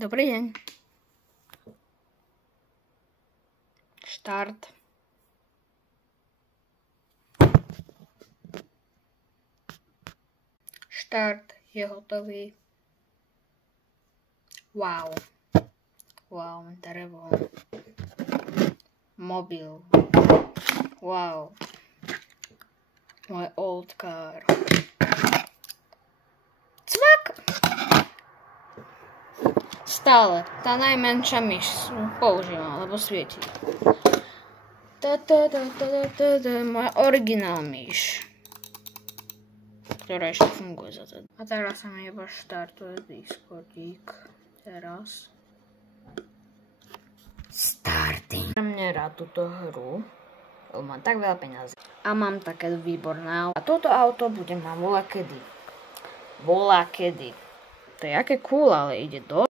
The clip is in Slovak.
Dobrý deň. Štart. Štart je hotový. Wow. Wow, telefón. Mobil. Wow. Môj old car. Cvak! Stále. Tá najmenšia myš používam, lebo svieti. Moja originál myš. Ktorá ešte funguje za to. A teraz sa mi iba štartuje Discordík. Teraz. Starting. Mám nerád túto hru. Mám tak veľa peňazí. A mám také výborné auto. A toto auto budem mať volakedy. To je aké cool, ale ide do